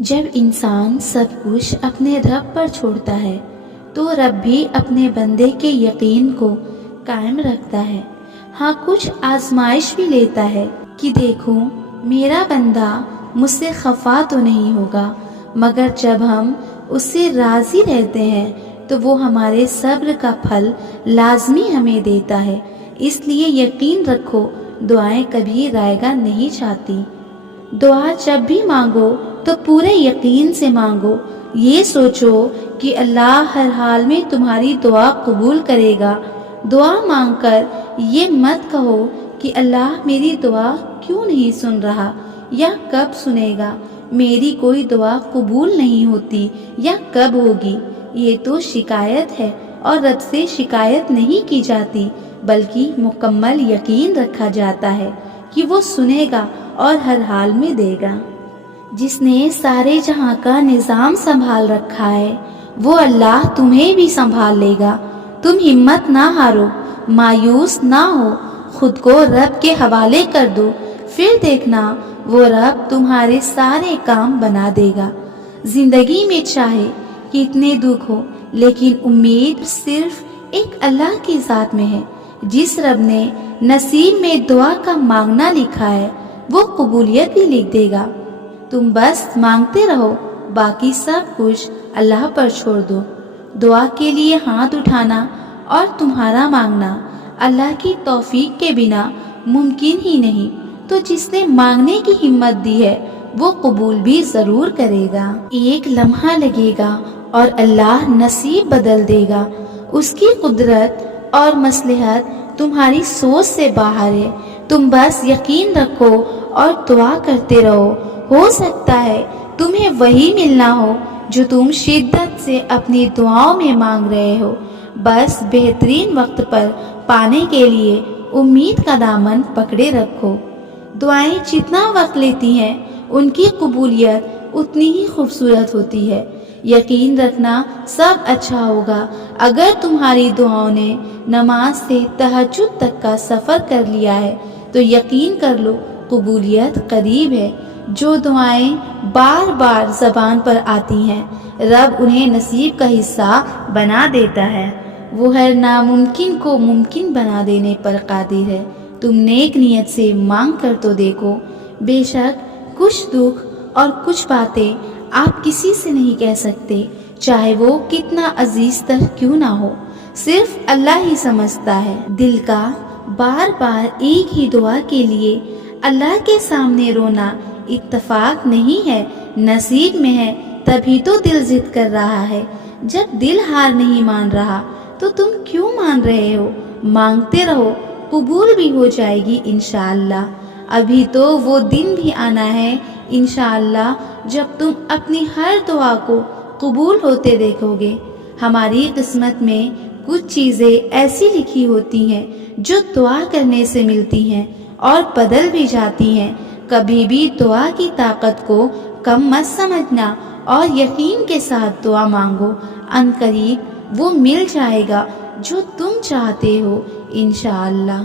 جب انسان سب کچھ اپنے رب پر چھوڑتا ہے تو رب بھی اپنے بندے کے یقین کو قائم رکھتا ہے۔ ہاں، کچھ آزمائش بھی لیتا ہے کہ دیکھوں میرا بندہ مجھ سے خفا تو نہیں ہوگا، مگر جب ہم اس سے راضی رہتے ہیں تو وہ ہمارے صبر کا پھل لازمی ہمیں دیتا ہے۔ اس لیے یقین رکھو، دعائیں کبھی رائے گا نہیں چاہتی۔ دعا جب بھی مانگو تو پورے یقین سے مانگو، یہ سوچو کہ اللہ ہر حال میں تمہاری دعا قبول کرے گا۔ دعا مانگ کر یہ مت کہو کہ اللہ میری دعا کیوں نہیں سن رہا یا کب سنے گا، میری کوئی دعا قبول نہیں ہوتی یا کب ہوگی۔ یہ تو شکایت ہے، اور رب سے شکایت نہیں کی جاتی بلکہ مکمل یقین رکھا جاتا ہے کہ وہ سنے گا اور ہر حال میں دے گا۔ جس نے سارے جہاں کا نظام سنبھال رکھا ہے وہ اللہ تمہیں بھی سنبھال لے گا۔ تم ہمت نہ ہارو، مایوس نہ ہو، خود کو رب کے حوالے کر دو، پھر دیکھنا وہ رب تمہارے سارے کام بنا دے گا۔ زندگی میں چاہے کتنے دکھ ہو، لیکن امید صرف ایک اللہ کی ذات میں ہے۔ جس رب نے نصیب میں دعا کا مانگنا لکھا ہے وہ قبولیت بھی لکھ دے گا۔ تم بس مانگتے رہو، باقی سب کچھ اللہ پر چھوڑ دو۔ دعا کے لیے ہاتھ اٹھانا اور تمہارا مانگنا اللہ کی توفیق کے بنا ممکن ہی نہیں، تو جس نے مانگنے کی ہمت دی ہے وہ قبول بھی ضرور کرے گا۔ ایک لمحہ لگے گا اور اللہ نصیب بدل دے گا۔ اس کی قدرت اور مصلحت تمہاری سوچ سے باہر ہے۔ تم بس یقین رکھو اور دعا کرتے رہو، ہو سکتا ہے تمہیں وہی ملنا ہو جو تم شدت سے اپنی دعاؤں میں مانگ رہے ہو۔ بس بہترین وقت پر پانے کے لیے امید کا دامن پکڑے رکھو۔ دعائیں جتنا وقت لیتی ہیں ان کی قبولیت اتنی ہی خوبصورت ہوتی ہے۔ یقین رکھنا سب اچھا ہوگا۔ اگر تمہاری دعاؤں نے نماز سے تہجد تک کا سفر کر لیا ہے تو یقین کر لو قبولیت قریب ہے۔ جو دعائیں بار بار زبان پر آتی ہیں رب انہیں نصیب کا حصہ بنا دیتا ہے۔ وہ ہر ناممکن کو ممکن بنا دینے پر قادر ہے۔ تم نیک نیت سے مانگ کر تو دیکھو۔ بے شک کچھ دکھ اور کچھ باتیں آپ کسی سے نہیں کہہ سکتے، چاہے وہ کتنا عزیز تر کیوں نہ ہو، صرف اللہ ہی سمجھتا ہے۔ دل کا بار بار ایک ہی دعا کے لیے اللہ کے سامنے رونا اتفاق نہیں ہے، نصیب میں ہے، تبھی تو دل ضد کر رہا ہے۔ جب دل ہار نہیں مان رہا تو تم کیوں مان رہے ہو؟ مانگتے رہو، قبول بھی ہو جائے گی انشاءاللہ۔ ابھی تو وہ دن بھی آنا ہے انشاءاللہ جب تم اپنی ہر دعا کو قبول ہوتے دیکھو گے۔ ہماری قسمت میں کچھ چیزیں ایسی لکھی ہوتی ہیں جو دعا کرنے سے ملتی ہیں اور بدل بھی جاتی ہیں۔ کبھی بھی دعا کی طاقت کو کم مت سمجھنا اور یقین کے ساتھ دعا مانگو، عنقریب وہ مل جائے گا جو تم چاہتے ہو انشاءاللہ۔